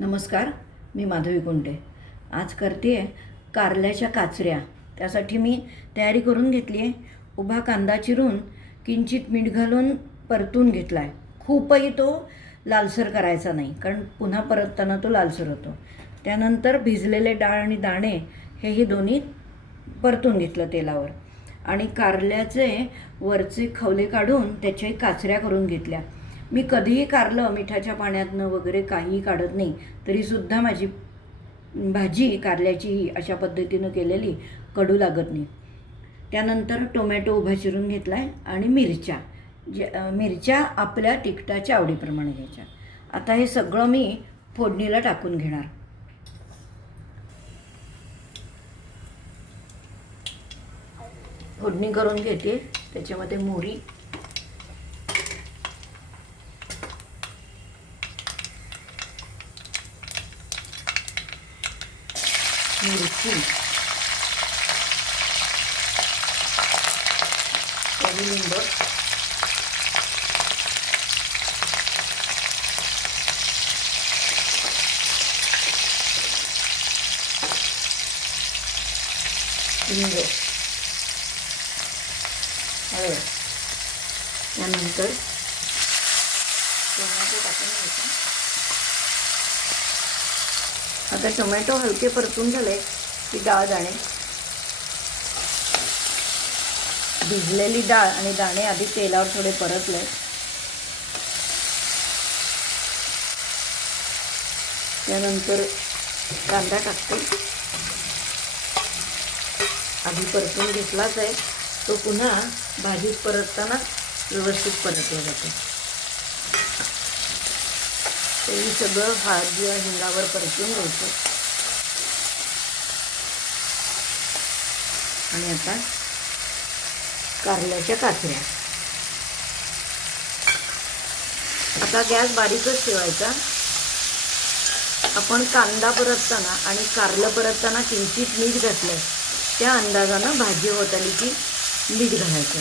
नमस्कार, मी माधवी कुंटे. आज करते आहे कारल्याच्या काचऱ्या. त्यासाठी मी तयारी करून घेतली आहे. उभा कांदा चिरून किंचित मीठ घालून परतून घेतला आहे. खूपही तो लालसर करायचा नाही, कारण पुन्हा परतताना तो लालसर होतो. त्यानंतर भिजलेले डाळ आणि दाणे हेही दोन्ही परतून घेतलं तेलावर आणि कारल्याचे वरचे खवले काढून त्याच्याही काचऱ्या करून घेतल्या. मी कधीही कारलं मिठाच्या पाण्यातनं वगैरे काहीही काढत नाही, तरीसुद्धा माझी भाजी कारल्याची अशा पद्धतीनं केलेली कडू लागत नाही. त्यानंतर टोमॅटो उभा चिरून घेतला आहे आणि मिरच्या आपल्या तिखटाच्या आवडीप्रमाणे घ्यायच्या. आता हे सगळं मी फोडणीला टाकून घेणार. फोडणी करून घेते. त्याच्यामध्ये मोहरी, मिरची, कडुलिंब, हिंग, हळद. त्यानंतर टोमॅटो टाकून घ्यायचा. आता टोमॅटो हलके परतून झाले की डाळ दाणे, भिजलेली डाळ आणि दाणे आधी तेलावर थोडे परतले. त्यानंतर कांदा टाकते. आधी परतून घेतलाच आहे, तो पुन्हा भाजीत परतताना व्यवस्थित परतला जातो. तेही सगळं भाजी हिंगावर परतून घ्यायचं. आणि आता कारल्याच्या काचऱ्या. आता गॅस बारीकच ठेवायचा. आपण कांदा परतताना आणि कारलं परतताना किंचित मीठ घातलं, त्या अंदाजानं भाजी होत आली की मीठ घालायचं.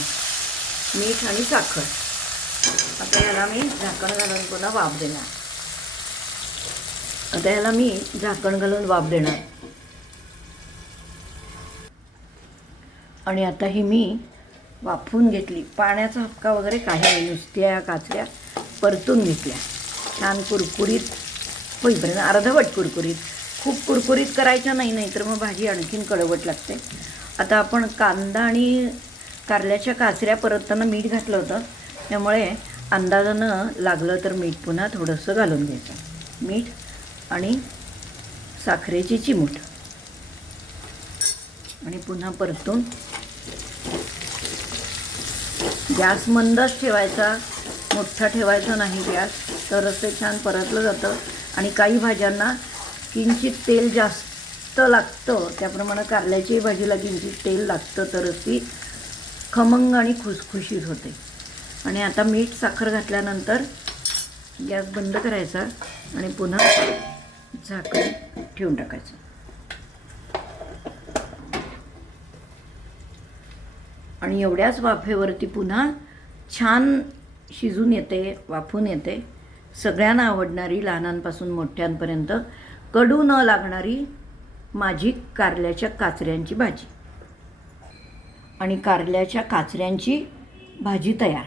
मीठ आणि साखर. आता याला मी झाकण घालून पुन्हा वाफ देणार. आणि आता ही मी वाफवून घेतली. पाण्याचा हबका वगैरे काही नाही, नुसत्या या काचऱ्या परतून घेतल्या. छान कुरकुरीत होईपर्यंत, अर्धवट कुरकुरीत. खूप कुरकुरीत करायच्या नाही, नाहीतर मग भाजी आणखीन कडवट लागते. आता आपण कांदा आणि कारल्याच्या काचऱ्या परतताना मीठ घातलं होतं, त्यामुळे अंदाजानं लागलं तर मीठ पुन्हा थोडंसं घालून घ्यायचं. मीठ आणि साखरेची चिमूट आणि पुन्हा परतून. गॅस मंदच ठेवायचा, मोठा ठेवायचा नाही गॅस, तरच ते छान परतलं जातं. आणि काही भाज्यांना किंचित तेल जास्त लागतं, त्याप्रमाणे कारल्याची भाजीला किंचित तेल लागतं, तरच ती खमंग आणि खुसखुशीत होते. आणि आता मीठ साखर घातल्यानंतर गॅस बंद करायचा आणि पुन्हा झाकण ठेवून टाकायचं. आणि एवढ्याच वाफेवरती पुन्हा छान शिजून येते, वाफून येते. सगळ्यांना आवडणारी, लहानांपासून मोठ्यांपर्यंत कडू न लागणारी माझी कारल्याच्या काचऱ्यांची भाजी. आणि कारल्याच्या काचऱ्यांची भाजी तयार.